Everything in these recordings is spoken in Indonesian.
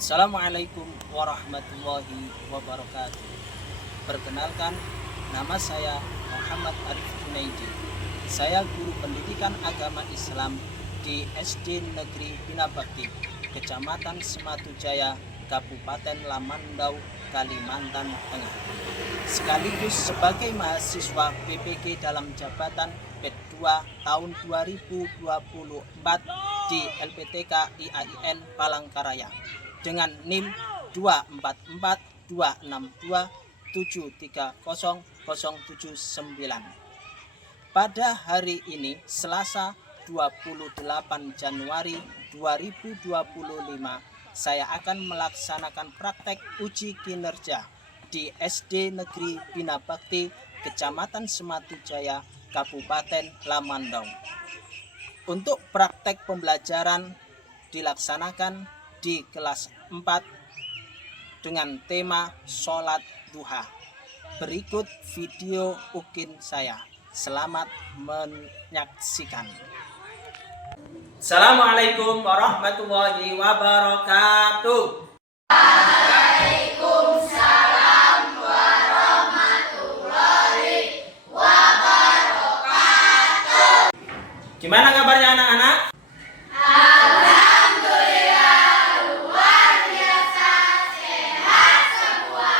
Assalamualaikum warahmatullahi wabarakatuh. Perkenalkan, nama saya Muhammad Arif Junaidi. Saya guru pendidikan agama Islam di SD Negeri Bina Bakti, Kecamatan Sematujaya, Kabupaten Lamandau, Kalimantan Tengah. Sekaligus sebagai mahasiswa PPG dalam jabatan PED 2 tahun 2024 di LPTK IAIN Palangkaraya dengan NIM 2442627300079. Pada hari ini, Selasa 28 Januari 2025, saya akan melaksanakan praktek uji kinerja di SD Negeri Bina Bakti, Kecamatan Sematujaya, Kabupaten Lamandau. Untuk praktek pembelajaran dilaksanakan di kelas 4 dengan tema sholat duha. Berikut video ukin saya. Selamat menyaksikan. Assalamualaikum warahmatullahi wabarakatuh. Waalaikumsalam warahmatullahi wabarakatuh. Gimana kabarnya anak-anak? Alhamdulillah luar biasa sehat semua.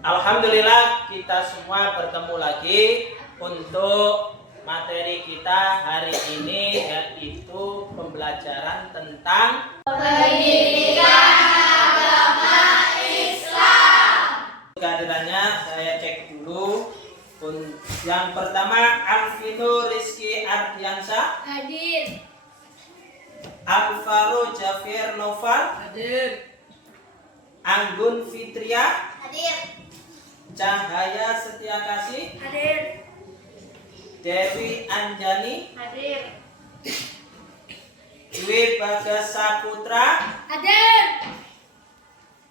Alhamdulillah kita semua bertemu lagi untuk materi kita hari ini, yaitu pembelajaran tentang Pendidikan agama Islam. kehadirannya. Saya cek dulu. Yang pertama, Alvino Rizky Ardiansa. Hadir. Alvaro Jafir Noval. Hadir. Anggun Fitria. Hadir. Cahaya Setiakasih. Hadir. Dewi Anjani. Hadir. Dwi Bagas Saputra. Hadir.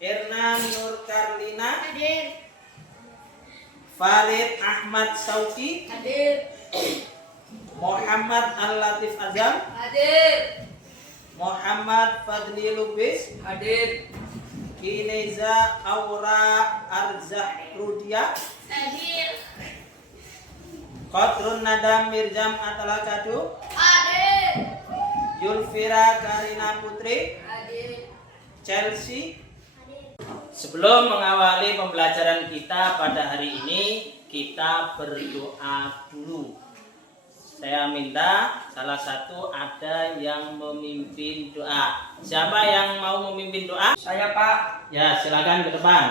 Irna Nur Karlina. Hadir. Farid Ahmad Sauki. Hadir. Muhammad Al-Latif Azam. Hadir. Muhammad Fadli Lubis. Hadir. Kineza Aura Arzah Rudia. Hadir. Qadrun Nadam Mirjam Atalakadu. Hadir. Yulfira Karina Putri. Hadir. Chelsea. Sebelum mengawali pembelajaran kita pada hari ini, kita berdoa dulu. Saya minta salah satu ada yang memimpin doa. Siapa yang mau memimpin doa? Saya Pak. Ya, silakan ke depan.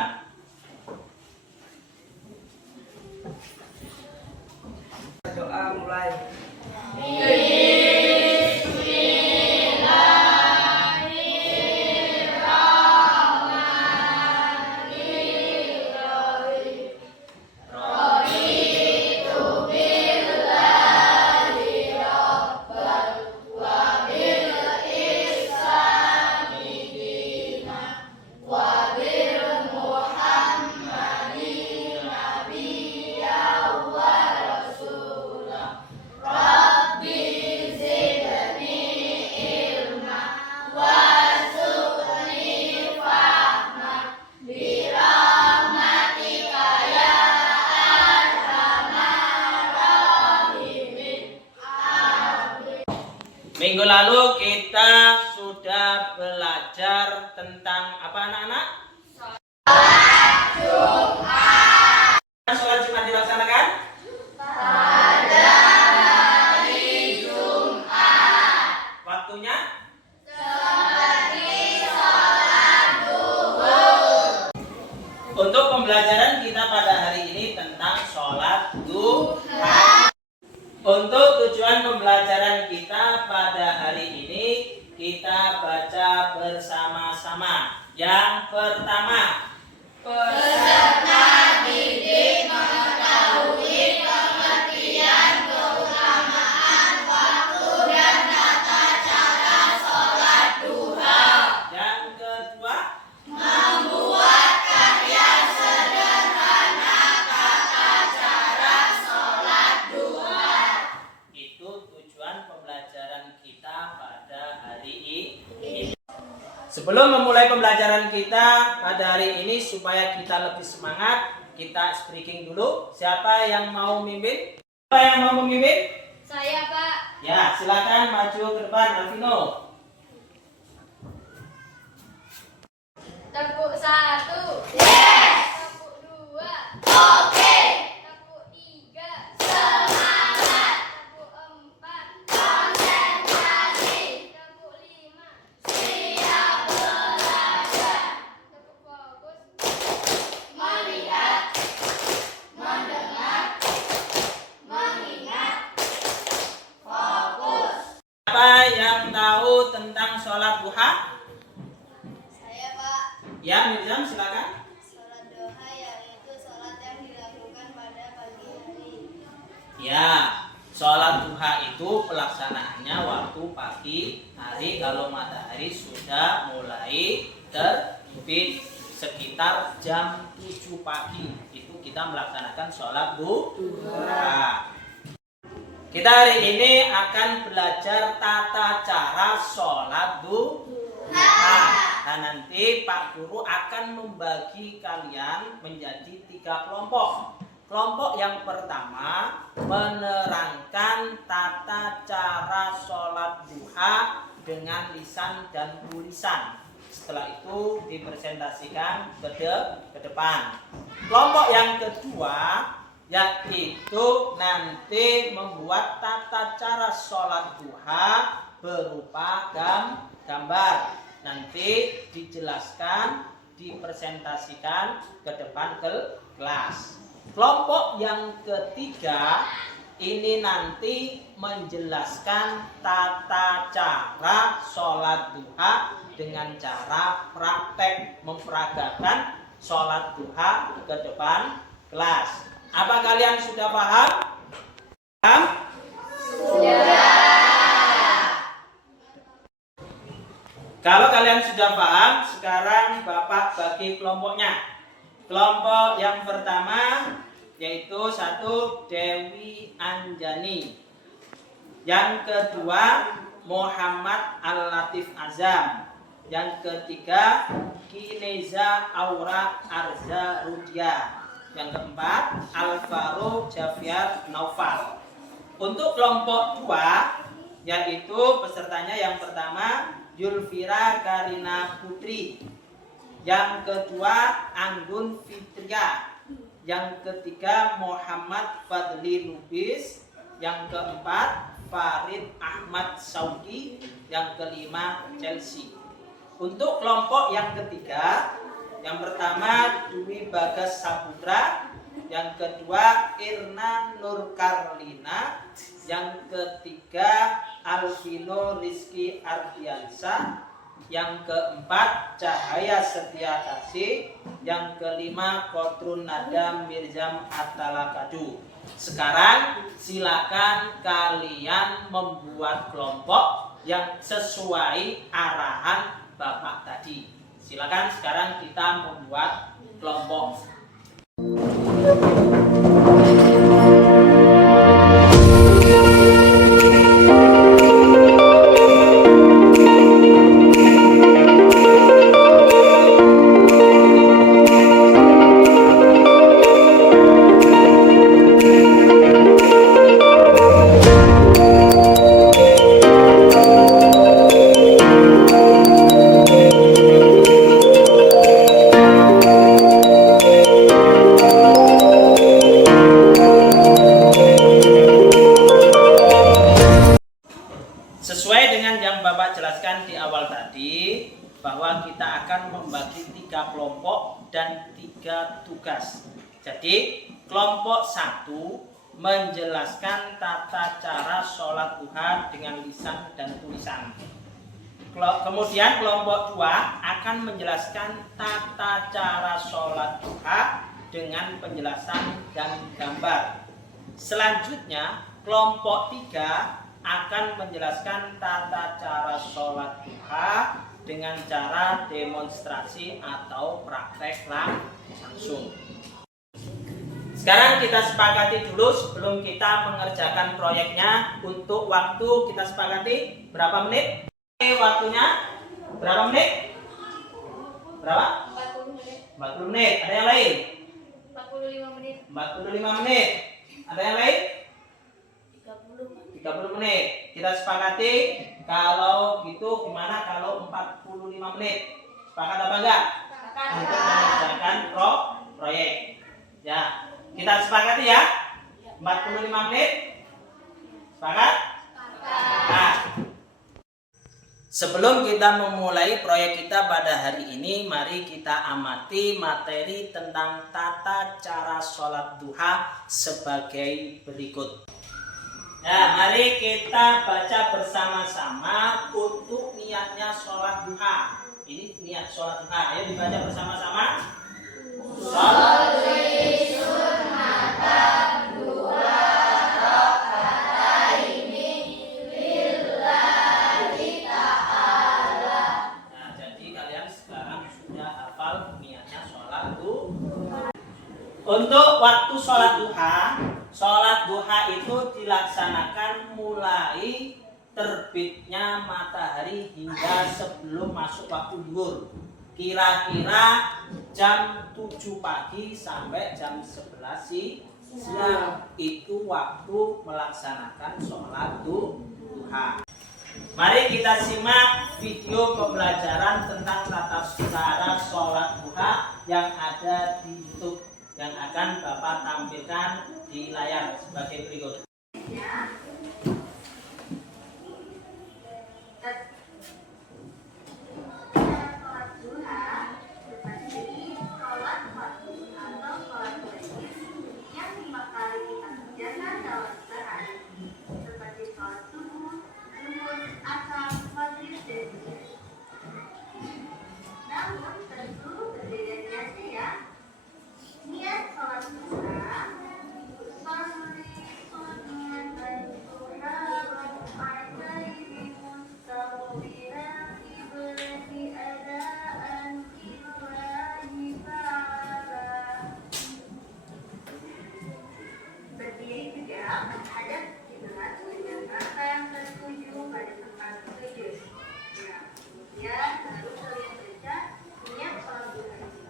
Doa mulai. Minggu lalu kita sudah belajar tentang apa anak-anak? Sholat Jumat dilaksanakan? Pada hari Jumat. Waktunya? Seperti sholat zuhur. Untuk pembelajaran kita pada hari ini tentang sholat duha. Untuk tujuan pembelajaran kita pada hari ini, kita baca bersama-sama. Yang pertama, Peserta didik mengetahui pengertian keutamaan waktu dan tata cara sholat duha. yang kedua, Membuat karya sederhana tata cara sholat duha. itu tujuan pembelajaran kita pada hari ini. Sebelum memulai pembelajaran kita pada hari ini supaya kita lebih semangat, kita speaking dulu. Siapa yang mau memimpin? Siapa yang mau memimpin? Saya, Pak. Ya, silakan maju ke depan, Alvino. Tepuk 1. Yes. Tepuk 2. Oke. Tepuk 3. Semangat. Tepuk 4. Konsentrasi. Tepuk 5. Siap belajar. Tepuk fokus. Melihat. Mendengar. Mengingat. Fokus. Siapa yang tahu tentang sholat duha? Saya, Pak. Ya, Mirzam, silakan. Sholat duha yaitu sholat yang dilakukan pada pagi hari. Ya, sholat duha itu pelaksanaannya waktu pagi hari kalau matahari sudah mulai terbit sekitar jam 7 pagi. Itu kita melaksanakan sholat duha. Kita hari ini akan belajar tata cara sholat duha. Nah, nanti Pak Guru akan membagi kalian menjadi 3 kelompok. Kelompok yang pertama menerangkan tata cara sholat duha dengan lisan dan tulisan. Setelah itu dipresentasikan ke depan. Kelompok yang kedua yaitu nanti membuat tata cara sholat duha berupa gambar. Nanti dijelaskan, dipresentasikan ke depan kelas. Kelompok yang ketiga ini nanti menjelaskan tata cara sholat duha dengan cara praktek memperagakan sholat duha ke depan kelas. Apa kalian sudah paham? Paham? Kalau kalian sudah paham, sekarang Bapak bagi kelompoknya. Kelompok yang pertama yaitu 1 Dewi Anjani. Yang kedua Muhammad Al-Latif Azam. Yang ketiga Kineza Aura Arza Rudia. Yang keempat Alvaro Javier Naufal. Untuk kelompok 2 yaitu pesertanya yang pertama Yulfira Karina Putri, yang kedua Anggun Fitria, yang ketiga Muhammad Fadli Lubis, yang keempat Farid Ahmad Saudi, yang kelima Chelsea. Untuk kelompok yang ketiga, yang pertama Dwi Bagas Saputra, yang kedua Irna Nur Karlina, yang ketiga Alvino Rizky Ardiansa, yang keempat Cahaya Setia Kasih, yang kelima Kotrun Nada Mirzam Atalakadu. Sekarang silakan kalian membuat kelompok yang sesuai arahan Bapak tadi. Silakan sekarang kita membuat kelompok. Sesuai dengan yang Bapak jelaskan di awal tadi, bahwa kita akan membagi 3 kelompok dan 3 tugas. Jadi kelompok 1 menjelaskan tata cara sholat duha dengan lisan dan tulisan. Kemudian kelompok 2 akan menjelaskan tata cara sholat duha dengan penjelasan dan gambar. Selanjutnya kelompok 3 akan menjelaskan tata cara sholat duha dengan cara demonstrasi atau praktek langsung. Sekarang kita sepakati dulu sebelum kita mengerjakan proyeknya. Untuk waktu kita sepakati berapa menit? Waktunya berapa menit? Berapa? 40 menit. 40 menit. Ada yang lain? 45 menit. 45 menit. Ada yang lain? 30. 30 menit. Kita sepakati kalau gitu gimana kalau 45 menit? Sepakat apa enggak? Untuk mengerjakan proyek. Ya, kita sepakati ya. 45 menit. Sepakat? Nah, sebelum kita memulai proyek kita pada hari ini, mari kita amati materi tentang tata cara sholat duha sebagai berikut. Nah, mari kita baca bersama-sama untuk niatnya sholat duha. Ini niat sholat duha. Ayo dibaca bersama-sama. Nah, jadi kalian sekarang sudah hafal niatnya sholat duha. Untuk waktu sholat duha itu dilaksanakan mulai terbitnya matahari hingga sebelum masuk waktu zuhur. Kira-kira jam 7 pagi sampai jam 11 siang itu waktu melaksanakan sholat duha. Mari kita simak video pembelajaran tentang tata cara sholat duha yang ada di YouTube yang akan Bapak tampilkan di layar sebagai berikut. Namun tentu berbeda niatnya ya. Niat sholat duha, usolli sunnatan duha raka'ataini mustaqbilan qiblati adaan lillahi ta'ala. Berdiri tegak menghadap kiblat dengan mata yang tertuju pada tempat sujud. Ya, kemudian baru kalian baca niat sholat duha ini.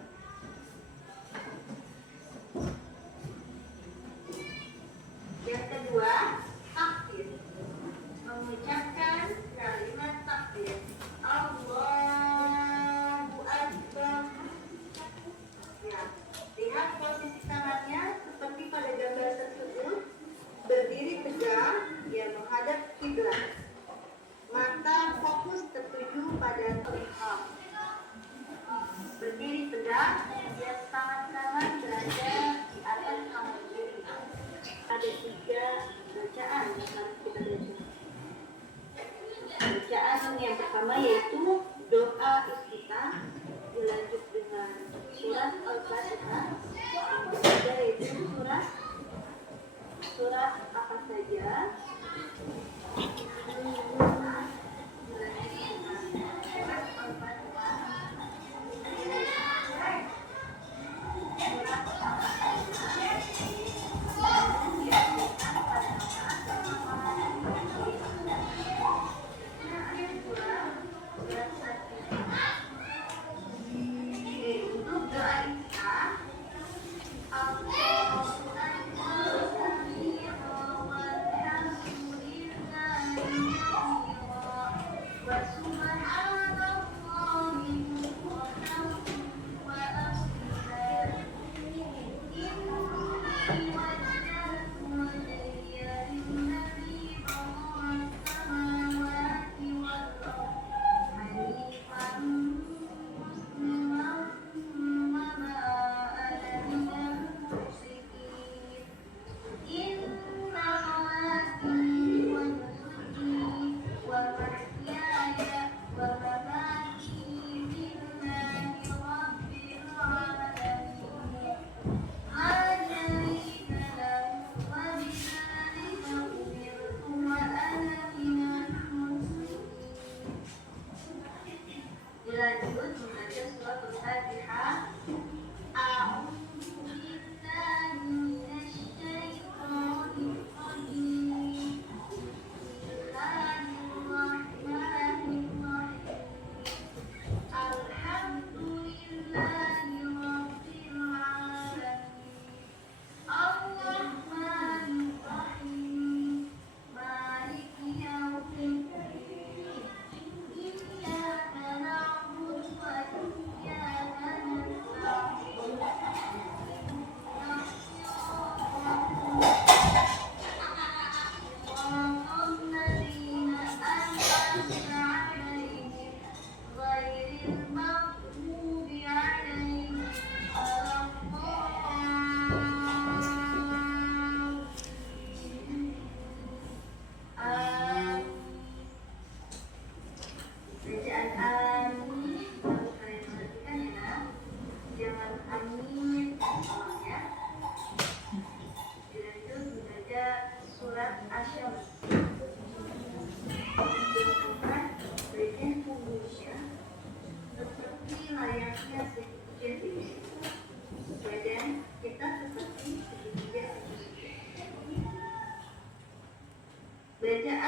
Yang kedua, takbir. Mengucapkan kalimat takbir. Allahu Akbar. Ya, lihat posisi tangannya seperti pada gambar tersebut. Berdiri tegak, ia menghadap kiblat. Mata fokus tertuju pada ihram. Berdiri tegak, kemudian tangan kanan berada di atas tangan kiri. Ada 3 bacaan yang harus kita baca. Bacaan yang pertama yaitu doa iftitah, dilanjut dengan surat Al-Fatihah, yang ketiga yaitu surat apa saja.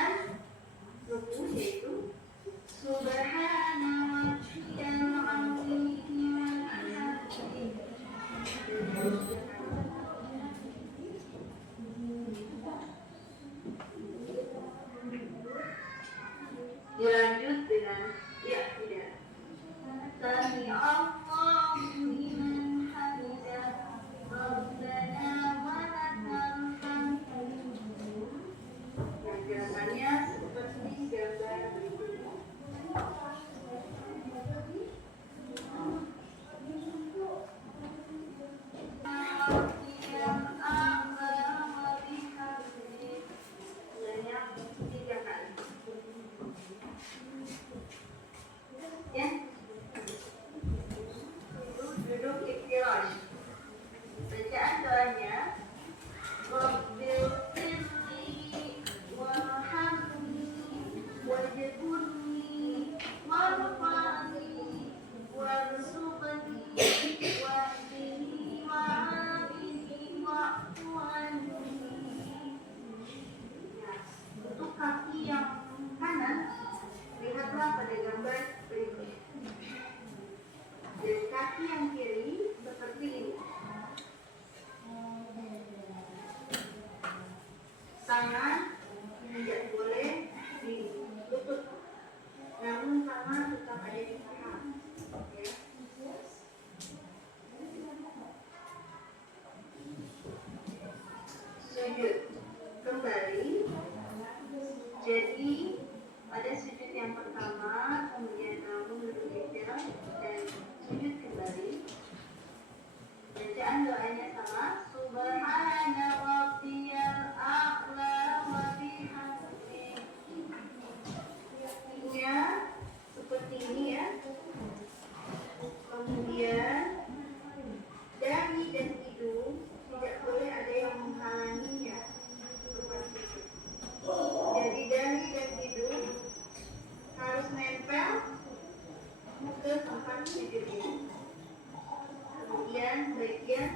dengan ruku yaitu Subhana rabbiyal azim wal hamdi. Dilanjut dengan i'tidal. Sami Allahu liman hamidah. Rabbana wa lakal hamd. Yang gerakannya seperti gambar berikut. Rabbiyal a'la wa bihamdihi. Sebanyak 3 kali. Ya, duduk iftirash. Bacaan doanya Rabbil firli warhamni wajburni warfa'ni warzuqni wahdini wa'afini wa'fu anni. Ya, untuk kaki yang kanan, lihatlah pada gambar berikut. Dan kaki yang kiri seperti ini. Tangan tidak boleh di lutut, namun tangan tetap ada di paha. Ya. Sujud kembali. Jadi pada sujud yang pertama, kemudian kamu duduk iftirash dan sujud kembali. Bacaan doanya sama. Subhana rabbiyal a'la wa bihamdihi. Kakinya seperti ini ya. Kemudian dahi dan hidung tidak boleh ada yang menghalanginya. Seperti itu. Jadi dahi dan hidung harus nempel ke tempat sujud ini. Kemudian bagian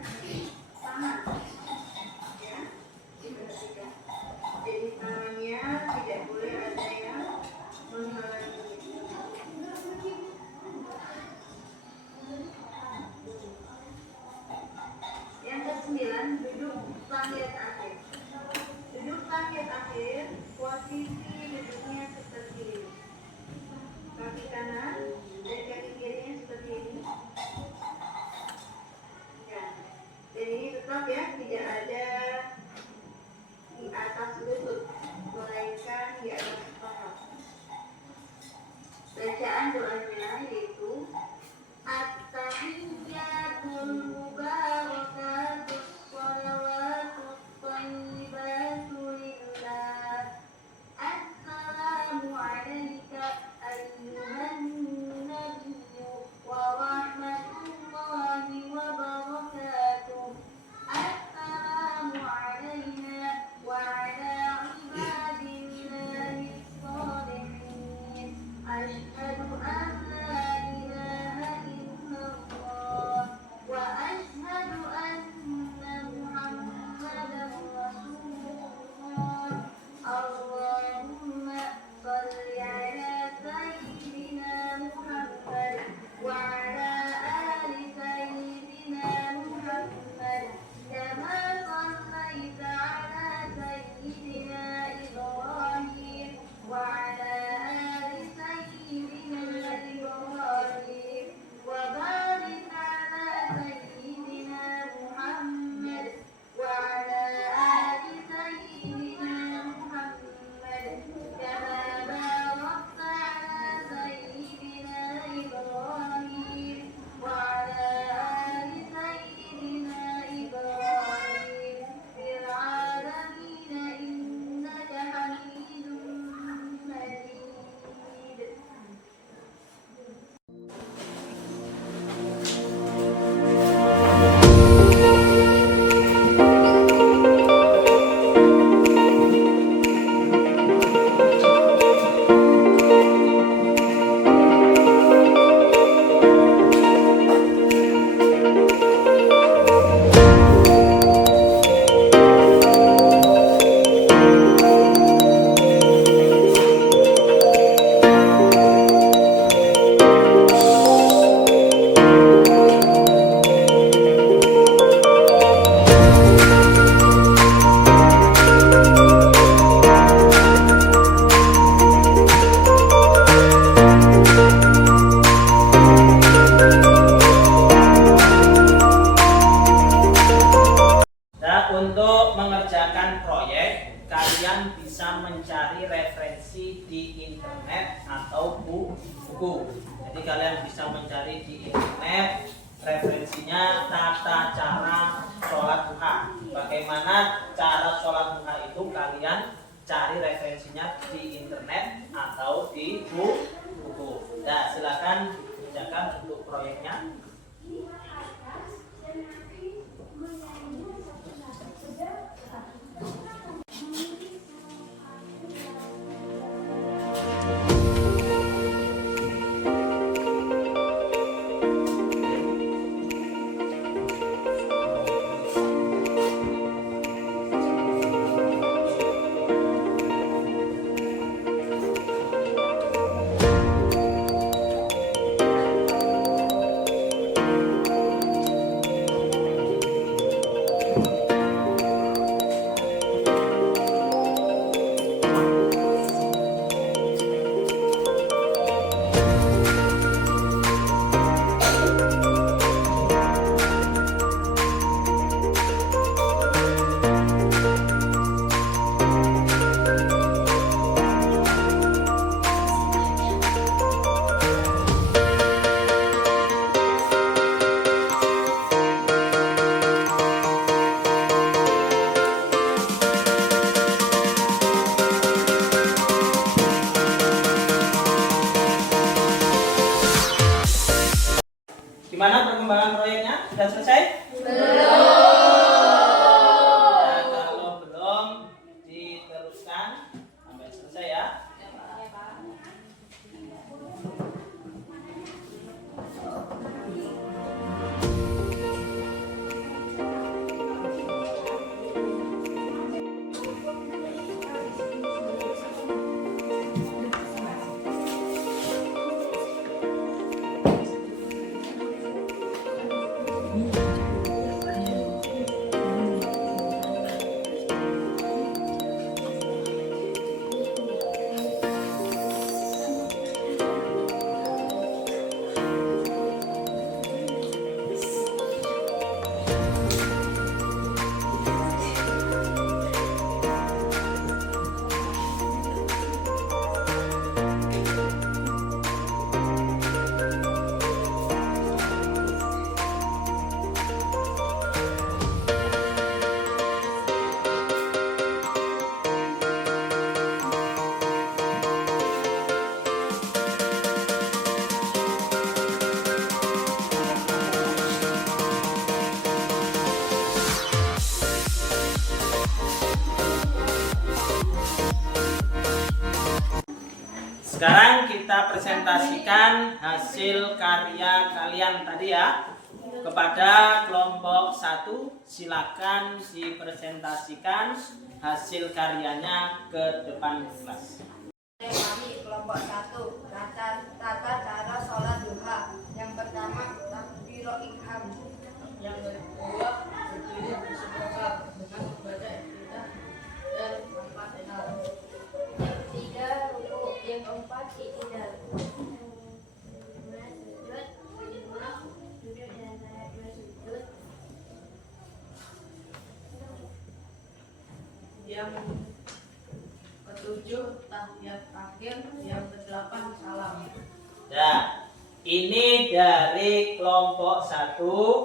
di internet atau buku. Jadi kalian bisa mencari di internet referensinya tata cara sholat duha. Bagaimana cara sholat duha itu kalian cari referensinya di internet atau di buku. Nah, silakan dikerjakan untuk proyeknya. Gimana perkembangan proyeknya? Sudah selesai? Nah, kalau belum diteruskan sampai selesai ya. Sekarang kita presentasikan hasil karya kalian tadi ya kepada kelompok 1. Silakan dipresentasikan hasil karyanya ke depan kelas. Kami kelompok 1 tata cara sholat duha. Yang pertama takbirul ihram. Yang kedua, berdiri bersebelahan dengan membaca iftitah dan al-Fatihah. Yang ketiga ruku. Yang keempat i'tidal. Sujud dan naik bersujud. Yang ketujuh, tahiyat akhir. Yang kedelapan, salam. Nah, ini dari kelompok 1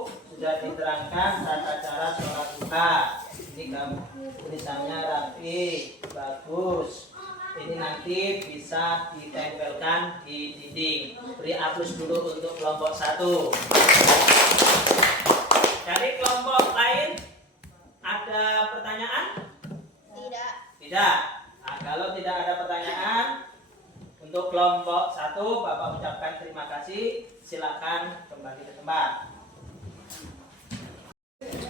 sudah diterangkan tata cara sholat duha. Ini kamu tulisannya rapi, bagus. Ini nanti bisa ditempelkan di dinding. Beri aplaus dulu untuk kelompok 1. Dari kelompok lain ada pertanyaan? Tidak. Tidak. Nah, kalau tidak ada pertanyaan untuk kelompok 1, Bapak ucapkan terima kasih. Silakan kembali ke tempat.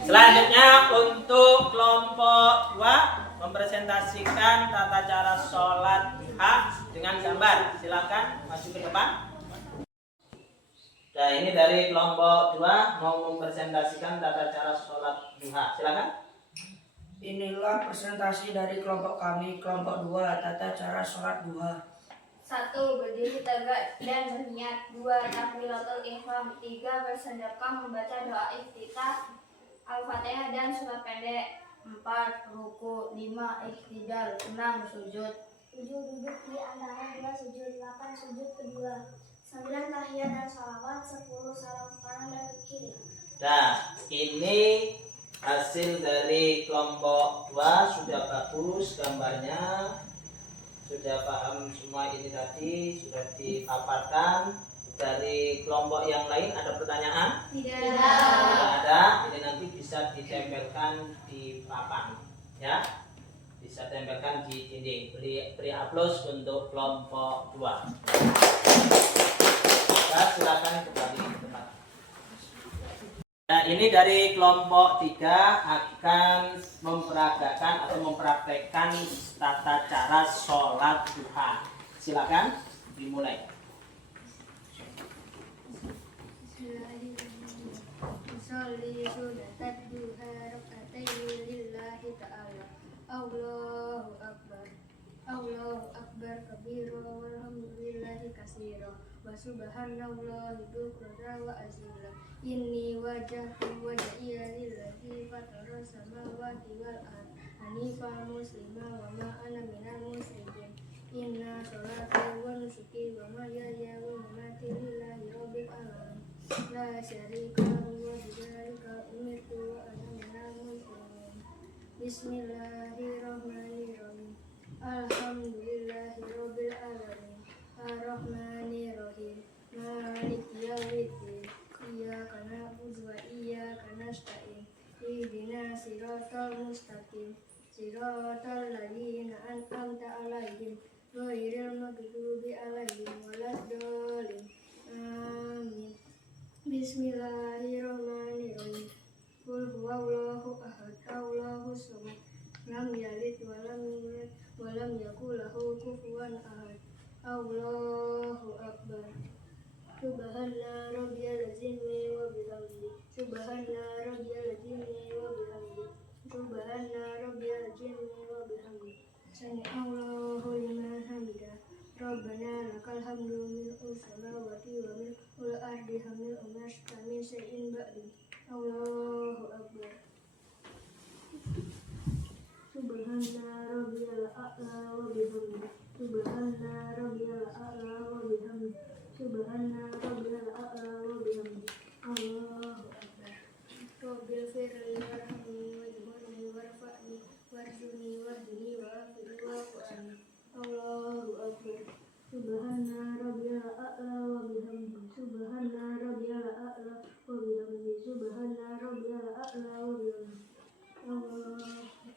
Selanjutnya untuk kelompok 2 mempresentasikan tata cara sholat duha dengan gambar. Silakan maju ke depan. Nah, ini dari kelompok 2 mau mempresentasikan tata cara sholat duha. Silakan. Inilah presentasi dari kelompok kami, kelompok 2, tata cara sholat duha. 1. Berdiri tegak dan berniat. 2. Takbiratul ihram. 3. Bersedekah membaca doa iftitah, Al-Fatihah dan surat pendek. 4. Ruku. 5. Iktidal. 6. Sujud. 7. Duduk di antara rakaat sujud kedua, 9 tahiyat dan sholawat, 10 salam kanan dan ke kiri. Nah, ini hasil dari kelompok 2 sudah bagus gambarnya. Sudah paham semua ini tadi, sudah dipaparkan. Dari kelompok yang lain ada pertanyaan? Tidak. Tidak ada. Ini nanti bisa ditempelkan di papan, ya. Bisa tempelkan di dinding. Beri aplaus untuk kelompok 2. Nah, silakan kembali ke tempat. Nah, ini dari kelompok 3 akan memperagakan atau mempraktekkan tata cara sholat duha. Silakan dimulai. Sholli sunnatat duha rakataini lillahi ta'ala. Allahu akbar. Allahu akbar kabira walhamdulillahi katsira wa subhanallahi bukratan wa asila. Inni wajjahtu wajhiya lillazi fatara samawati wal ardh hanifan muslima wa ma ana minal musyrikin. Inna sholati wa nusuki wa mahyaya wa mamati lillahi rabbil alamin. La syarika lahu wa bidzalika umirtu wa ana minal muslimin. Bismillahirrahmanirrahim. Alhamdulillahi rabbil alamin. Ar-Rahmanirrahim. Maliki yaumiddin. Iyyaka na'budu wa iyyaka nasta'in. Ihdinas siratal mustaqim. Siratal ladzina an'amta 'alaihim ghairil maghdubi 'alaihim waladdallin. Amin. Bismillahirrahmanirrahim. Qul huwallahu ahad, Allahus samad, lam yalid wa lam yulad wa lam yakul lahu kufuwan ahad. Allahu akbar. Subhana rabbiyal azimi wa bihamdi. Subhana rabbiyal azimi wa bihamdi. Subhana rabbiyal azimi wa bihamdi. Sami Allahu liman hamidah. Rabbana lakal hamdu mil'u samawati wa mil'ul ardi hamil umas kami syai'in ba'di. Allahu akbar. Subhana rabbiyal a'la wa bihamdi. Subhana rabbiyal a'la wa bihamdi. Subhana rabbiyal a'la wa bihamdi. Allahu akbar. Rabbil firli warhamni wajhurni warfa'ni warjuni wahdini wa'afini wa'afani. Allahu akbar. Subhana rabbiyal a'la wa bihamdi. Subhana rabbiyal a'la wa bihamdi. Subhana rabbiyal a'la wa bihamdi. Allahu akbar.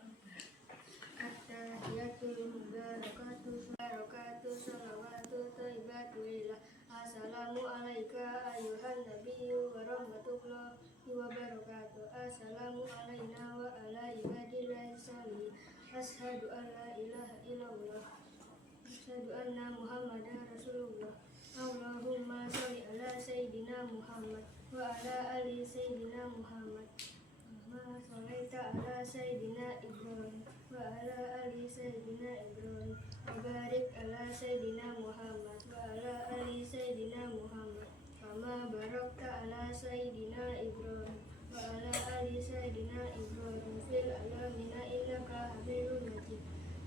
At-tahiyatul mubarakatuh salawatu thayyibatu lillah. Assalamu alayka ayyuhan nabiyyu wa rahmatullahi wa barakatuh. Assalamu alayna wa ala ibadillahi sholihin. Asyhadu an la ilaha illallah. Asyhadu anna Muhammadar Rasulullah. Allahumma sholli ala sayyidina Muhammad wa ala ali sayyidina Muhammad. Kama shallaita ala sayyidina Ibrahim wa ala ali sayyidina Ibrahim. Wa barik ala sayyidina Muhammad wa ala ali sayyidina Muhammad. Kama barakta ala sayyidina Ibrahim wa ala ali sayyidina Ibrahim fil alamin innaka Hamidum Majid.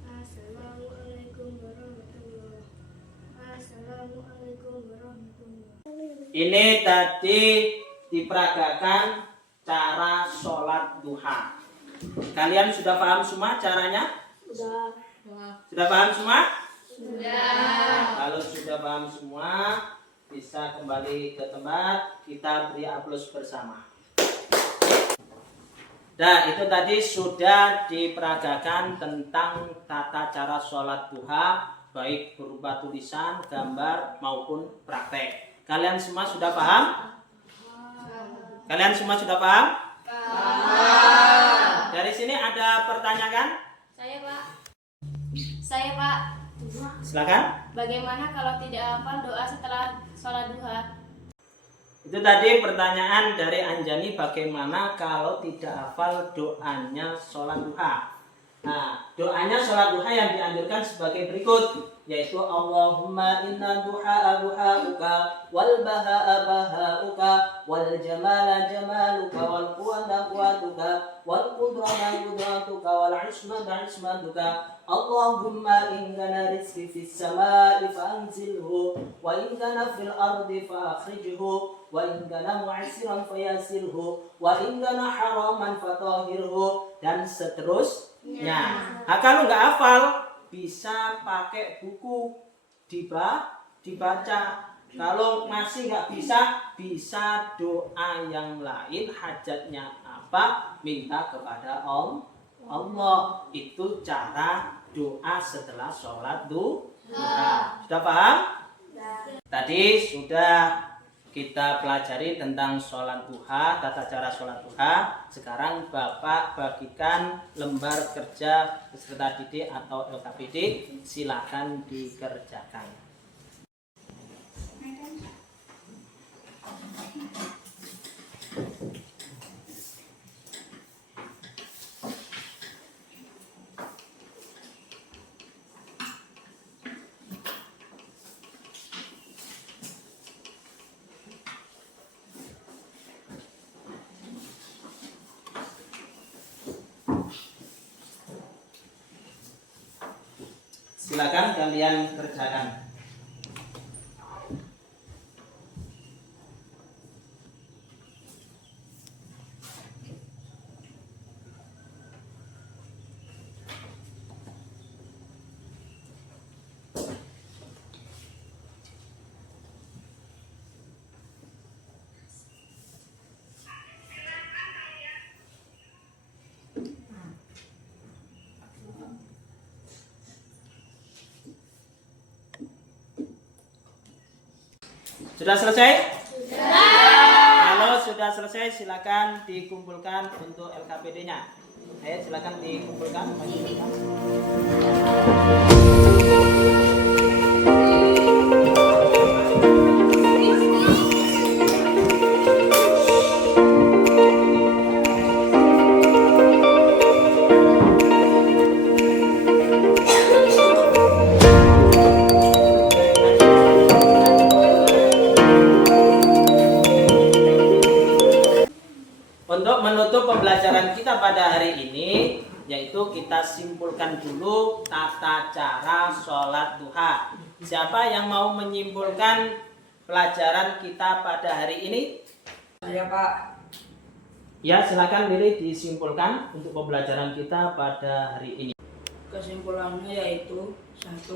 Assalamualaikum warahmatullahi. Assalamualaikum warahmatullahi. Ini tadi diperagakan cara sholat duha. Kalian sudah paham semua caranya? Sudah. Sudah paham semua? Sudah. Kalau sudah paham semua, bisa kembali ke tempat. Kita beri aplaus bersama. Nah, itu tadi sudah diperagakan tentang tata cara sholat duha, baik berupa tulisan, gambar, maupun praktek. Kalian semua sudah paham? Kalian semua sudah paham? Paham. Dari sini ada pertanyaan kan? Saya Pak, Silakan. bagaimana kalau tidak hafal doa setelah sholat duha? Itu tadi pertanyaan dari Anjani, bagaimana kalau tidak hafal doanya sholat duha. Nah, doanya sholat duha yang dianjurkan sebagai berikut. yaitu Allahumma inna duha'a duha'uka wal baha'a baha'uka wal jamala jamaluka wal quwwata quwwatuka wal qudrata qudratuka wal ismata ismatuka. Allahumma in kana rizqi fis samai fa'anzilhu wa in kana fil ardi fa'akhrijhu wa in kana mu'siran fayasirhu wa in kana haraman fatahhirhu, dan seterusnya. Nah, kalau nggak hafal bisa pakai buku dibaca. Kalau masih nggak bisa doa yang lain, hajatnya apa minta kepada Allah. Itu cara doa setelah sholat duha. Sudah paham? Tadi sudah kita pelajari tentang sholat duha, tata cara sholat duha. Sekarang Bapak bagikan lembar kerja peserta didik atau LKPD, silakan dikerjakan. Silakan kalian kerjakan. Sudah selesai? Kalau sudah selesai silakan dikumpulkan untuk LKPD-nya. Ayo silakan dikumpulkan. Untuk menutup pembelajaran kita pada hari ini, yaitu kita simpulkan dulu tata cara sholat duha. Siapa yang mau menyimpulkan pelajaran kita pada hari ini? Saya Pak. Ya, silakan Lili disimpulkan untuk pembelajaran kita pada hari ini. Kesimpulannya yaitu 1.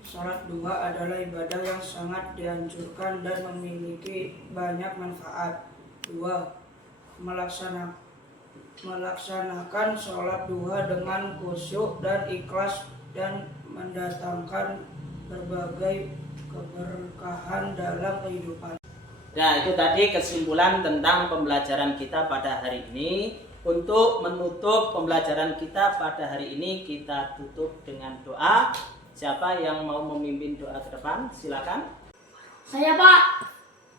Sholat duha adalah ibadah yang sangat dianjurkan dan memiliki banyak manfaat. 2. Melaksanakan sholat duha dengan khusyuk dan ikhlas dan mendatangkan berbagai keberkahan dalam kehidupan. Nah, itu tadi kesimpulan tentang pembelajaran kita pada hari ini. Untuk menutup pembelajaran kita pada hari ini, kita tutup dengan doa. Siapa yang mau memimpin doa ke depan? Silakan. Saya Pak.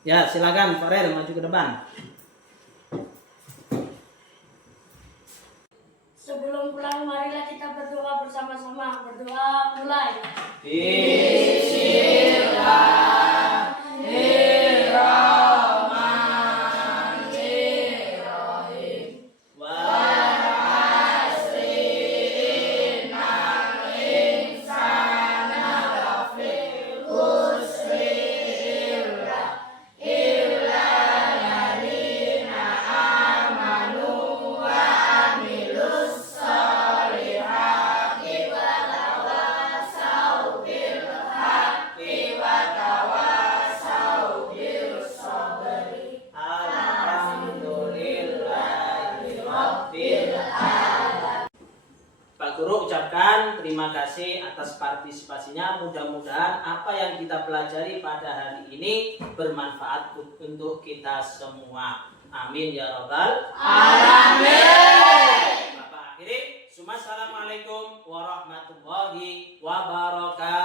Ya, silakan Farel maju ke depan. Sebelum pulang marilah kita berdoa bersama-sama. Berdoa mulai. Bismillahirrahmanirrahim. Pak Guru ucapkan terima kasih atas partisipasinya. Mudah-mudahan apa yang kita pelajari pada hari ini bermanfaat untuk kita semua. Amin ya robbal alamin. Bapak akhiri. Assalamualaikum warahmatullahi wabarakatuh.